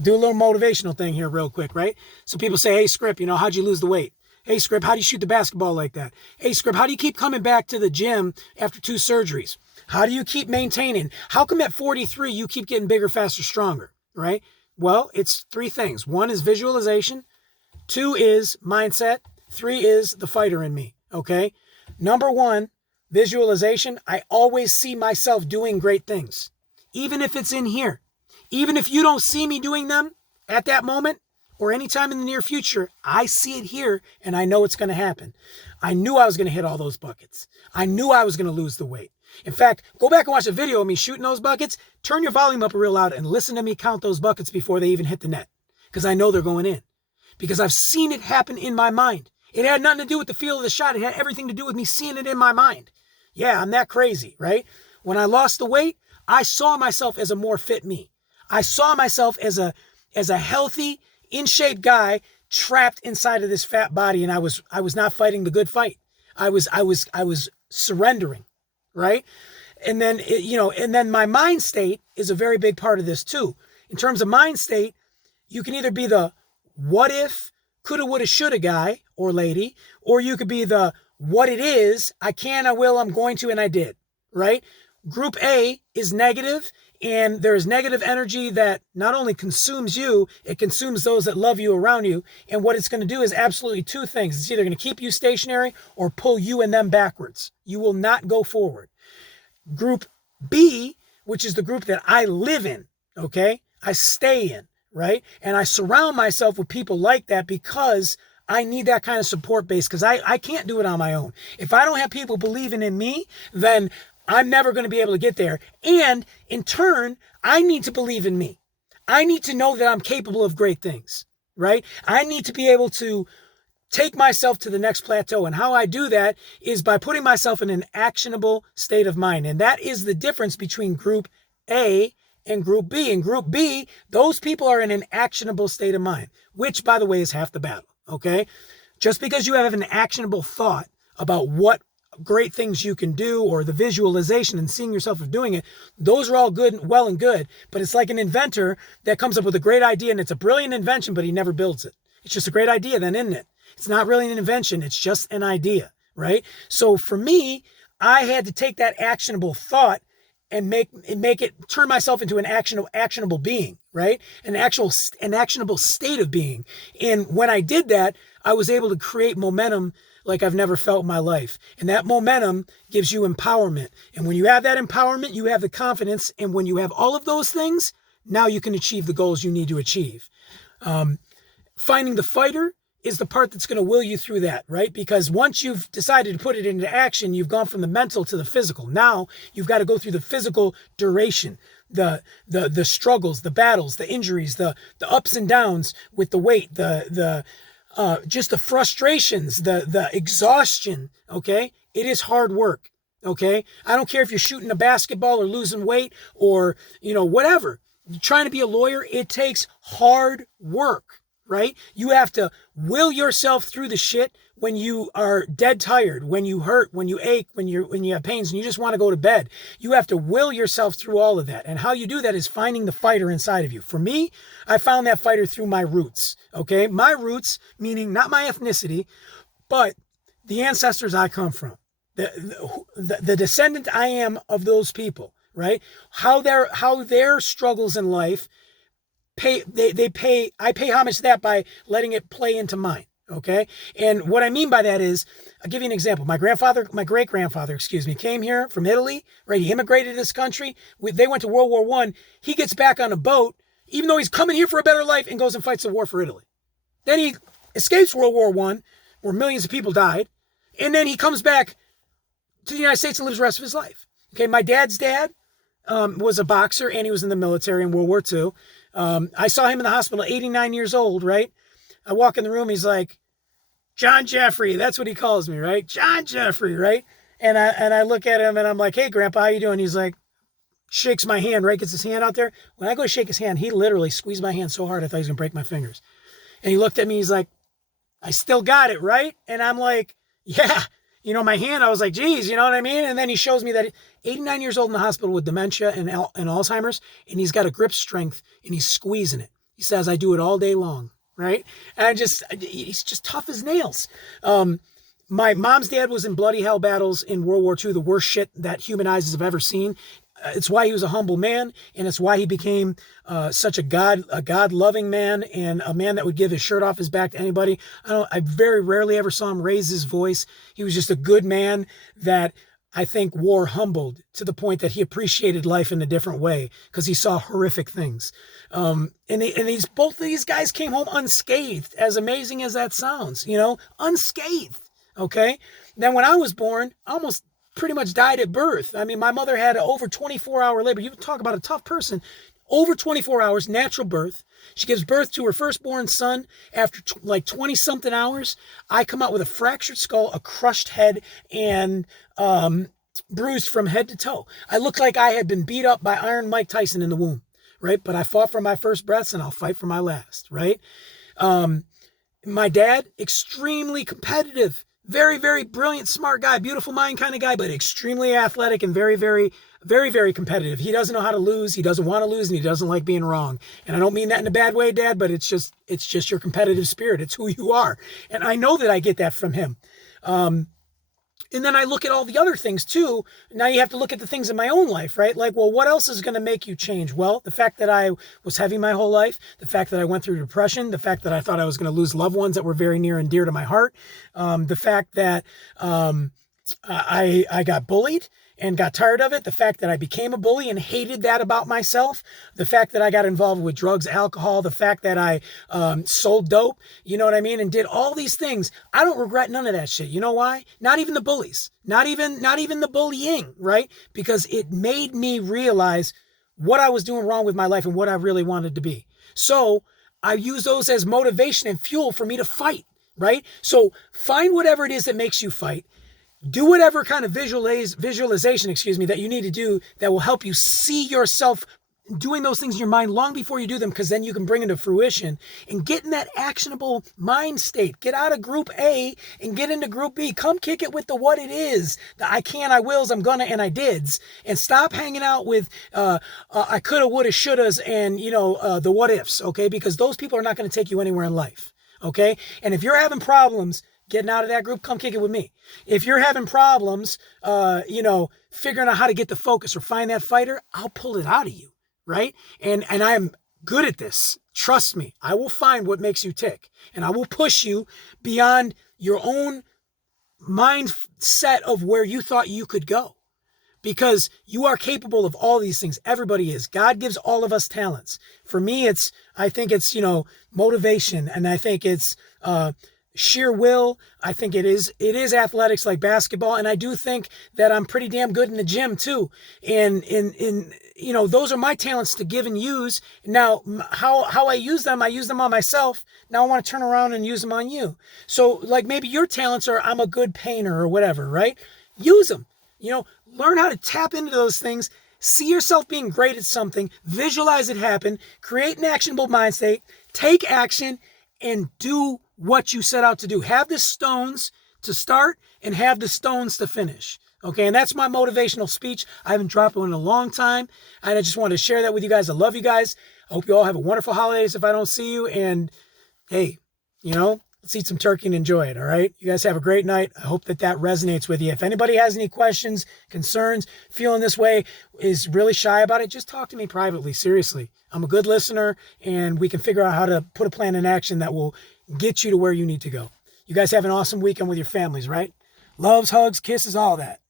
Do a little motivational thing here real quick, right? So people say, hey, Script, how'd you lose the weight? Hey, Script, how do you shoot the basketball like that? Hey, Script, how do you keep coming back to the gym after 2 surgeries? How do you keep maintaining? How come at 43 you keep getting bigger, faster, stronger, right? Well, it's 3 things. 1 is visualization. 2 is mindset. 3 is the fighter in me, okay? Number 1, visualization. I always see myself doing great things, even if it's in here. Even if you don't see me doing them at that moment or anytime in the near future, I see it here and I know it's going to happen. I knew I was going to hit all those buckets. I knew I was going to lose the weight. In fact, go back and watch a video of me shooting those buckets. Turn your volume up real loud and listen to me count those buckets before they even hit the net, because I know they're going in, because I've seen it happen in my mind. It had nothing to do with the feel of the shot. It had everything to do with me seeing it in my mind. Yeah, I'm that crazy, right? When I lost the weight, I saw myself as a more fit me. I saw myself as a healthy, in shape guy trapped inside of this fat body, and I was not fighting the good fight. I was surrendering, right? And then and then my mind state is a very big part of this too. In terms of mind state, you can either be the what if, coulda, woulda, shoulda guy or lady, or you could be the what it is, I can, I will, I'm going to, and I did, right? Group A is negative, and there is negative energy that not only consumes you, it consumes those that love you around you. And what it's going to do is absolutely 2 things. It's either going to keep you stationary or pull you and them backwards. You will not go forward. Group B, which is the group that I live in, okay? I stay in, right? And I surround myself with people like that because I need that kind of support base, because I can't do it on my own. If I don't have people believing in me, then I'm never going to be able to get there. And in turn, I need to believe in me. I need to know that I'm capable of great things, right? I need to be able to take myself to the next plateau. And how I do that is by putting myself in an actionable state of mind. And that is the difference between Group A and Group B. In Group B, those people are in an actionable state of mind, which, by the way, is half the battle, okay? Just because you have an actionable thought about what great things you can do, or the visualization and seeing yourself of doing it, those are all good, well and good. But it's like an inventor that comes up with a great idea, and it's a brilliant invention, but he never builds it. It's just a great idea then, isn't it? It's not really an invention. It's just an idea, right? So for me, I had to take that actionable thought and make it turn myself into an actionable being, right? An actionable state of being. And when I did that, I was able to create momentum like I've never felt in my life. And that momentum gives you empowerment. And when you have that empowerment, you have the confidence. And when you have all of those things, now you can achieve the goals you need to achieve. Finding the fighter is the part that's going to will you through that, right? Because once you've decided to put it into action, you've gone from the mental to the physical. Now you've got to go through the physical duration, the struggles, the battles, the injuries, the ups and downs with the weight, just the frustrations, the exhaustion, okay? It is hard work, okay? I don't care if you're shooting a basketball or losing weight or, whatever. You're trying to be a lawyer, it takes hard work, right? You have to will yourself through the shit when you are dead tired, when you hurt, when you ache, when you have pains and you just want to go to bed. You have to will yourself through all of that. And how you do that is finding the fighter inside of you. For me, I found that fighter through my roots, okay? My roots, meaning not my ethnicity, but the ancestors I come from, the descendant I am of those people, right? How their struggles in life I pay homage to that by letting it play into mine. Okay. And what I mean by that is, I'll give you an example. My great grandfather, came here from Italy, right? He immigrated to this country. They went to World War I. He gets back on a boat, even though he's coming here for a better life, and goes and fights the war for Italy. Then he escapes World War I, where millions of people died. And then he comes back to the United States and lives the rest of his life. Okay. My dad's dad was a boxer, and he was in the military in World War II. I saw him in the hospital, 89 years old, right? I walk in the room, he's like, John Jeffrey, that's what he calls me, right? John Jeffrey, right? And I look at him and I'm like, hey, Grandpa, how you doing? He's like, shakes my hand, right? Gets his hand out there. When I go to shake his hand, he literally squeezed my hand so hard I thought he was going to break my fingers. And he looked at me, he's like, I still got it, right? And I'm like, yeah. My hand, I was like, geez, you know what I mean? And then he shows me that 89 years old in the hospital with dementia and Alzheimer's, and he's got a grip strength, and he's squeezing it. He says, I do it all day long, right? And he's just tough as nails. My mom's dad was in bloody hell battles in World War II, the worst shit that human eyes have ever seen. It's why he was a humble man, and it's why he became such a God-loving man, and a man that would give his shirt off his back to anybody. I very rarely ever saw him raise his voice. He was just a good man that I think war humbled to the point that he appreciated life in a different way because he saw horrific things. And both of these guys came home unscathed, as amazing as that sounds, unscathed. Okay. Then when I was born, I almost pretty much died at birth. I mean, my mother had an over 24-hour labor. You talk about a tough person. Over 24 hours, natural birth. She gives birth to her firstborn son. After like 20 something hours, I come out with a fractured skull, a crushed head, and bruised from head to toe. I looked like I had been beat up by Iron Mike Tyson in the womb, right? But I fought for my first breaths, and I'll fight for my last, right? My dad, extremely competitive. Very, very brilliant, smart guy, beautiful mind kind of guy, but extremely athletic and very, very, very, very competitive. He doesn't know how to lose. He doesn't want to lose, and he doesn't like being wrong. And I don't mean that in a bad way, Dad, but it's just your competitive spirit. It's who you are. And I know that I get that from him. And then I look at all the other things too. Now you have to look at the things in my own life, right? Like, well, what else is going to make you change? Well, the fact that I was heavy my whole life, the fact that I went through depression, the fact that I thought I was going to lose loved ones that were very near and dear to my heart, the fact that I got bullied and got tired of it, the fact that I became a bully and hated that about myself, the fact that I got involved with drugs, alcohol, the fact that I sold dope, you know what I mean, and did all these things. I don't regret none of that shit. You know why? Not even the bullies, not even the bullying, right? Because it made me realize what I was doing wrong with my life and what I really wanted to be. So I use those as motivation and fuel for me to fight, right? So find whatever it is that makes you fight. Do whatever kind of visualization, that you need to do that will help you see yourself doing those things in your mind long before you do them, because then you can bring them to fruition and get in that actionable mind state. Get out of group A and get into group B. Come kick it with the what it is, the I can, I wills, I'm gonna, and I dids, and stop hanging out with I coulda, woulda, shouldas, and the what ifs, okay? Because those people are not going to take you anywhere in life, okay? And if you're having problems getting out of that group, come kick it with me. If you're having problems, figuring out how to get the focus or find that fighter, I'll pull it out of you, right? And I'm good at this. Trust me, I will find what makes you tick, and I will push you beyond your own mindset of where you thought you could go, because you are capable of all these things. Everybody is. God gives all of us talents. For me, I think it's motivation, and I think it's sheer will. I think it is athletics like basketball. And I do think that I'm pretty damn good in the gym too. And those are my talents to give and use. Now, how I use them on myself. Now I want to turn around and use them on you. So like maybe your talents are, I'm a good painter or whatever, right? Use them, learn how to tap into those things. See yourself being great at something, visualize it happen, create an actionable mind state, take action, and do what you set out to do. Have the stones to start and have the stones to finish. Okay, and that's my motivational speech. I haven't dropped one in a long time, and I just wanted to share that with you guys. I love you guys. I hope you all have a wonderful holidays if I don't see you. And hey, let's eat some turkey and enjoy it, all right? You guys have a great night. I hope that resonates with you. If anybody has any questions, concerns, feeling this way, is really shy about it, just talk to me privately. Seriously, I'm a good listener, and we can figure out how to put a plan in action that will get you to where you need to go. You guys have an awesome weekend with your families, right? Loves, hugs, kisses, all that.